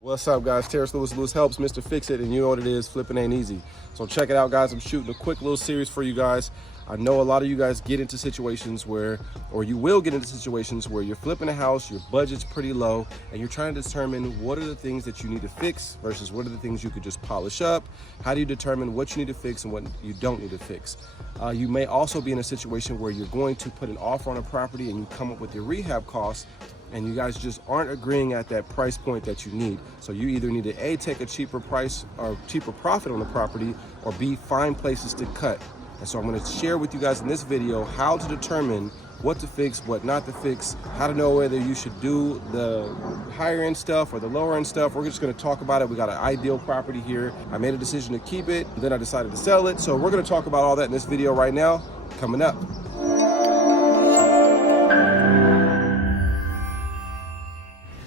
What's up, guys? Terrence Lewis Helps, Mr. Fix It, and you know what it is, flipping ain't easy. So check it out, guys. I'm shooting a quick little series for you guys. I know a lot of you guys get into situations where, or you will get into situations where you're flipping a house, your budget's pretty low, and you're trying to determine what are the things that you need to fix versus what are the things you could just polish up. How do you determine what you need to fix and what you don't need to fix? You may also be in a situation where you're going to put an offer on a property and you come up with your rehab costs, and you guys just aren't agreeing at that price point that you need. So you either need to A, take a cheaper price or cheaper profit on the property, or B, find places to cut. And so I'm gonna share with you guys in this video how to determine what to fix, what not to fix, how to know whether you should do the higher end stuff or the lower end stuff. We're just gonna talk about it. We got an ideal property here. I made a decision to keep it, then I decided to sell it. So we're gonna talk about all that in this video right now, coming up.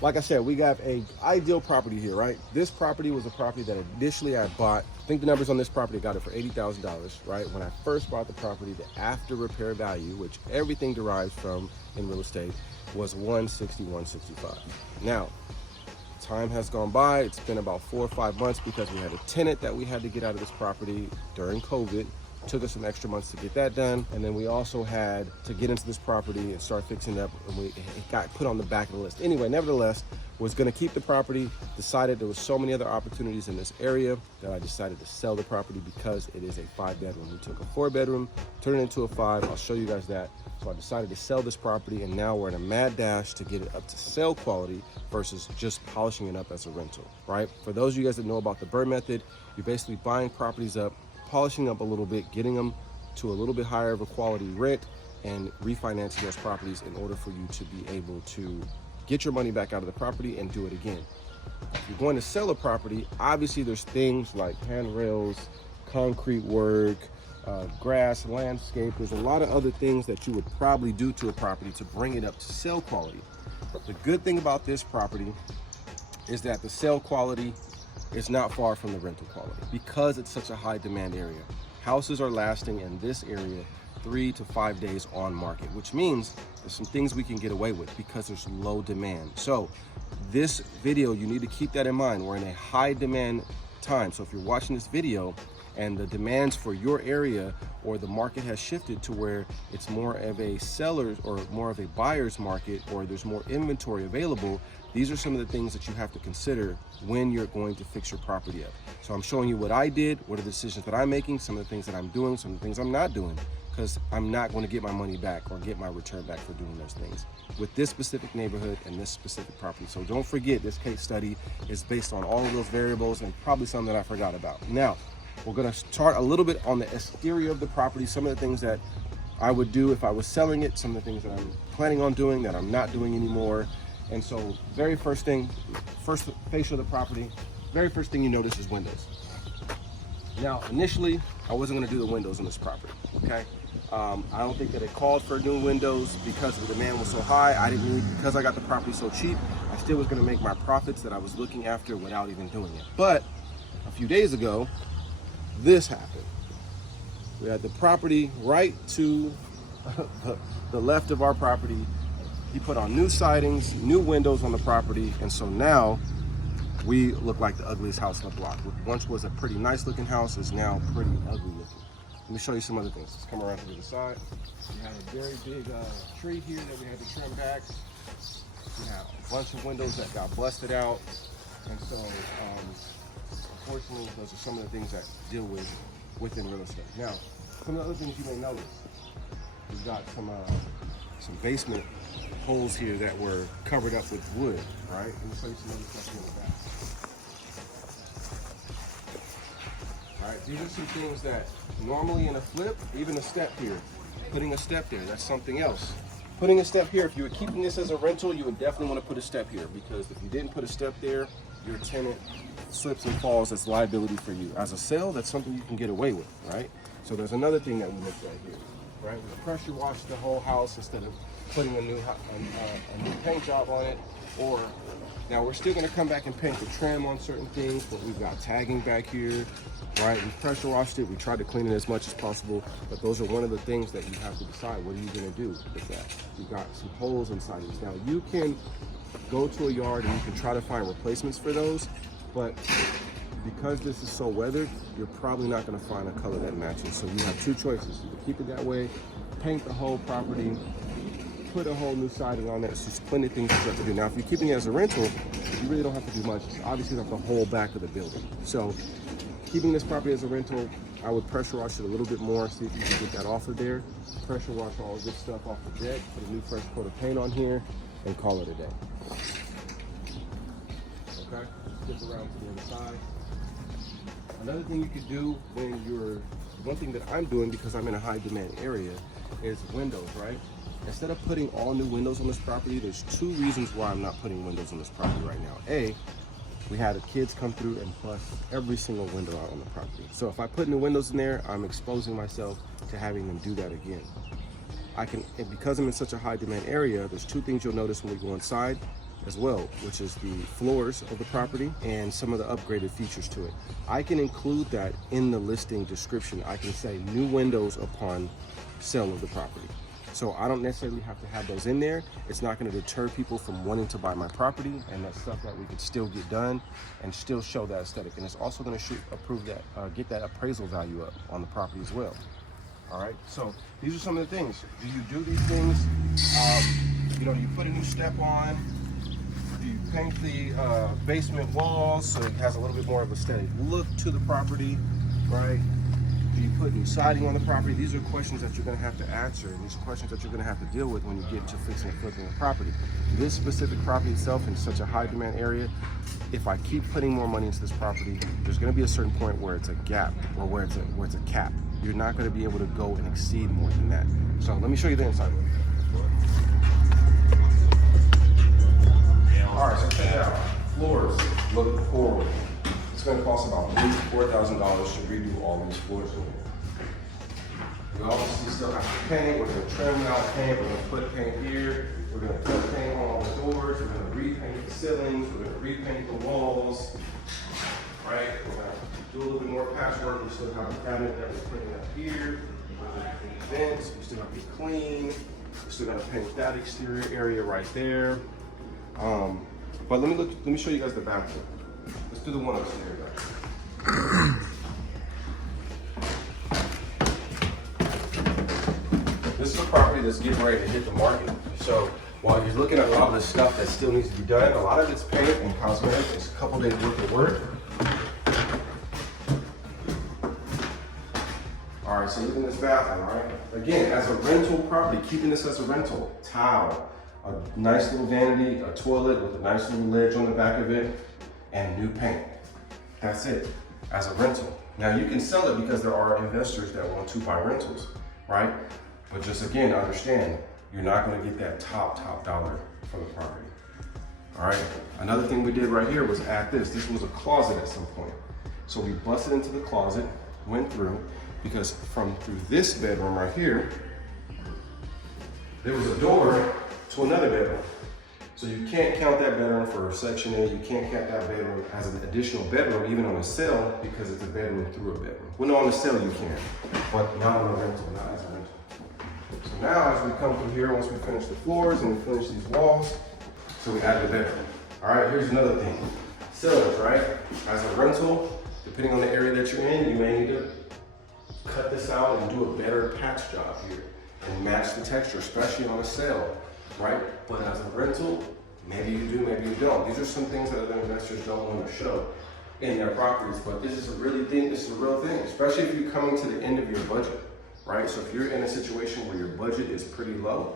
Like I said, we got an ideal property here, right? This property was a property that initially I bought. I think the numbers on this property, I got it for $80,000, right? When I first bought the property, the after repair value, which everything derives from in real estate, was $160,000, $165,000. Now, time has gone by. It's been about 4 or 5 months because we had a tenant that we had to get out of this property during COVID. Took us some extra months to get that done. And then we also had to get into this property and start fixing it up, and it got put on the back of the list. Anyway, nevertheless, was gonna keep the property, decided there was so many other opportunities in this area that I decided to sell the property because it is a 5-bedroom. We took a 4-bedroom, turned it into a 5. I'll show you guys that. So I decided to sell this property, and now we're in a mad dash to get it up to sale quality versus just polishing it up as a rental, right? For those of you guys that know about the Burr Method, you're basically buying properties up, polishing up a little bit, getting them to a little bit higher of a quality rent, and refinancing those properties in order for you to be able to get your money back out of the property and do it again. If you're going to sell a property, obviously there's things like handrails, concrete work, grass, landscape. There's a lot of other things that you would probably do to a property to bring it up to sale quality. The good thing about this property is that the sale quality is not far from the rental quality because it's such a high demand area. Houses are lasting in this area 3 to 5 days on market, which means there's some things we can get away with because there's low demand. So this video, you need to keep that in mind. We're in a high demand time. So if you're watching this video and the demands for your area or the market has shifted to where it's more of a seller's or more of a buyer's market, or there's more inventory available, these are some of the things that you have to consider when you're going to fix your property up. So I'm showing you what I did, what are the decisions that I'm making, some of the things that I'm doing, some of the things I'm not doing, because I'm not going to get my money back or get my return back for doing those things with this specific neighborhood and this specific property. So don't forget, this case study is based on all of those variables and probably some that I forgot about. Now, we're gonna start a little bit on the exterior of the property, some of the things that I would do if I was selling it, some of the things that I'm planning on doing that I'm not doing anymore. And so very first thing, first facial of the property, very first thing you notice is windows. Now, initially, I wasn't gonna do the windows on this property, okay? I don't think that it called for new windows because the demand was so high. I didn't need, because I got the property so cheap, I still was gonna make my profits that I was looking after without even doing it. But a few days ago, this happened. We had the property right to the left of our property. He put on new sidings, new windows on the property, and so now we look like the ugliest house on the block. What once was a pretty nice looking house is now pretty ugly looking. Let me show you some other things. Let's come around to the side. We had a very big tree here that we had to trim back. We have a bunch of windows that got busted out, and so unfortunately, those are some of the things that deal with within real estate. Now, some of the other things you may notice, we've got some basement holes here that were covered up with wood, right? Let me show you some other stuff in the back. All right, these are some things that normally in a flip, even a step here, putting a step there, that's something else. Putting a step here, if you were keeping this as a rental, you would definitely want to put a step here, because if you didn't put a step there, your tenant slips and falls, that's liability for you. As a sale, that's something you can get away with, right? So there's another thing that we looked at here, right? We pressure washed the whole house instead of putting a new paint job on it. Or now we're still going to come back and paint the trim on certain things, but we've got tagging back here, right? We pressure washed it. We tried to clean it as much as possible, but those are one of the things that you have to decide. What are you going to do with that? You've got some holes inside it. Now you can go to a yard and you can try to find replacements for those, but because this is so weathered, you're probably not going to find a color that matches. So you have two choices. You can keep it that way, paint the whole property, put a whole new siding on it. So there's plenty of things you have to do. Now, if you're keeping it as a rental, you really don't have to do much. Obviously, you have the whole back of the building. So keeping this property as a rental, I would pressure wash it a little bit more, see if you can get that off of there. Pressure wash all the good stuff off the deck, put a new fresh coat of paint on here, and call it a day. Okay, skip around to the other side. Another thing you could do when one thing that I'm doing because I'm in a high demand area is windows, right? Instead of putting all new windows on this property, there's two reasons why I'm not putting windows on this property right now. A, we had kids come through and bust every single window out on the property. So if I put new windows in there, I'm exposing myself to having them do that again. And because I'm in such a high demand area, there's two things you'll notice when we go inside as well, which is the floors of the property and some of the upgraded features to it. I can include that in the listing description. I can say new windows upon sale of the property. So I don't necessarily have to have those in there. It's not going to deter people from wanting to buy my property, and that's stuff that we could still get done and still show that aesthetic. And it's also going to get that appraisal value up on the property as well. All right, so these are some of the things. Do you do these things? Do you put a new step on? Do you paint the basement walls so it has a little bit more of a aesthetic look to the property, right? Do you put new siding on the property? These are questions that you're going to have to answer, and these are questions that you're going to have to deal with when you get to fixing and flipping the property. This specific property itself in such a high demand area, if I keep putting more money into this property, there's going to be a certain point where it's a gap or where it's a cap. You're not going to be able to go and exceed more than that. So let me show you the inside. All right, so check it out. Floors look horrible. It's going to cost about $3,000 to $4,000 to redo all these floors in here. You obviously still have to paint. We're going to trim out paint. We're going to put paint here. We're going to put paint on all the doors. We're going to repaint the ceilings. We're going to repaint the walls. Right? We're going to do a little bit more patchwork. We still have a cabinet that we're putting up here. We're going to paint vents. We still have to be clean. We still got to paint that exterior area right there. But let me show you guys the bathroom. Let's do the one upstairs, guys. This is a property that's getting ready to hit the market. So while you're looking at a lot of the stuff that still needs to be done, a lot of it's paint and cosmetic. It's a couple days worth of work. All right, so look at this bathroom, right? Again, as a rental property, keeping this as a rental, towel, a nice little vanity, a toilet with a nice little ledge on the back of it, and new paint. That's it, as a rental. Now you can sell it because there are investors that want to buy rentals, right? But just again, understand, you're not gonna get that top dollar for the property. All right, another thing we did right here was add this. This was a closet at some point. So we busted into the closet, went through, because through this bedroom right here, there was a door to another bedroom. So you can't count that bedroom for Section A. You can't count that bedroom as an additional bedroom, even on a sale, because it's a bedroom through a bedroom. Well, no, on the sale you can, but not on a rental, not as a rental. So now as we come through here, once we finish the floors and we finish these walls, so we add the bedroom. All right, here's another thing. Ceilings, right? As a rental, depending on the area that you're in, you may need to cut this out and do a better patch job here and match the texture, especially on a sale. Right? But as a rental, maybe you do, maybe you don't. These are some things that other investors don't want to show in their properties, but this is a real thing, especially if you're coming to the end of your budget, right? So if you're in a situation where your budget is pretty low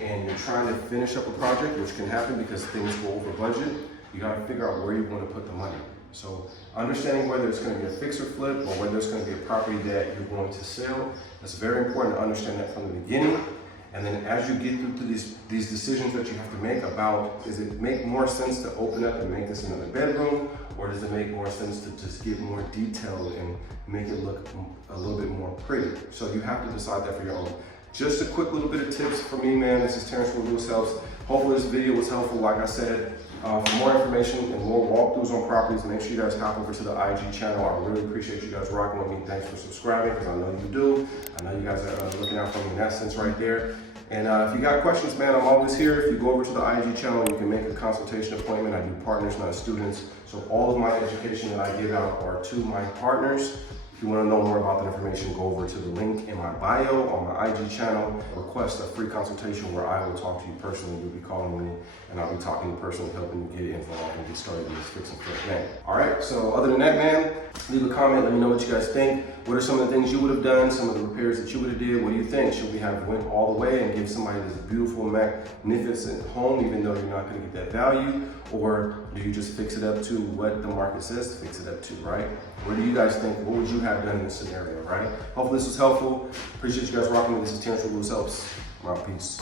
and you're trying to finish up a project, which can happen because things go over budget, you got to figure out where you want to put the money. So understanding whether it's going to be a fix or flip or whether it's going to be a property that you're going to sell, it's very important to understand that from the beginning. And then as you get through these decisions that you have to make about, does it make more sense to open up and make this another bedroom? Or does it make more sense to just give more detail and make it look a little bit more pretty? So you have to decide that for your own. Just a quick little bit of tips for me, man. This is Terrence from LewisHelps. Hopefully this video was helpful. Like I said, for more information and more walkthroughs on properties, make sure you guys hop over to the IG channel. I really appreciate you guys rocking with me. Thanks for subscribing, because I know you do. I know you guys are looking out for me in that sense right there. And if you got questions, man, I'm always here. If you go over to the IG channel, you can make a consultation appointment. I do partners, not students. So all of my education that I give out are to my partners. If you want to know more about that information, go over to the link in my bio on my IG channel. Request a free consultation where I will talk to you personally. You'll be calling me and I'll be talking to you personally, helping you get involved and get started in this fix and flip game. All right, so other than that, man, leave a comment. Let me know what you guys think. What are some of the things you would have done? Some of the repairs that you would have did? What do you think? Should we have went all the way and give somebody this beautiful, magnificent home, even though you're not going to get that value? Or do you just fix it up to what the market says to fix it up to, right? What do you guys think? What would you have done in this scenario, right? Hopefully this was helpful. Appreciate you guys rocking with me. This is Terrence from LewisHelps. I'm out. Peace.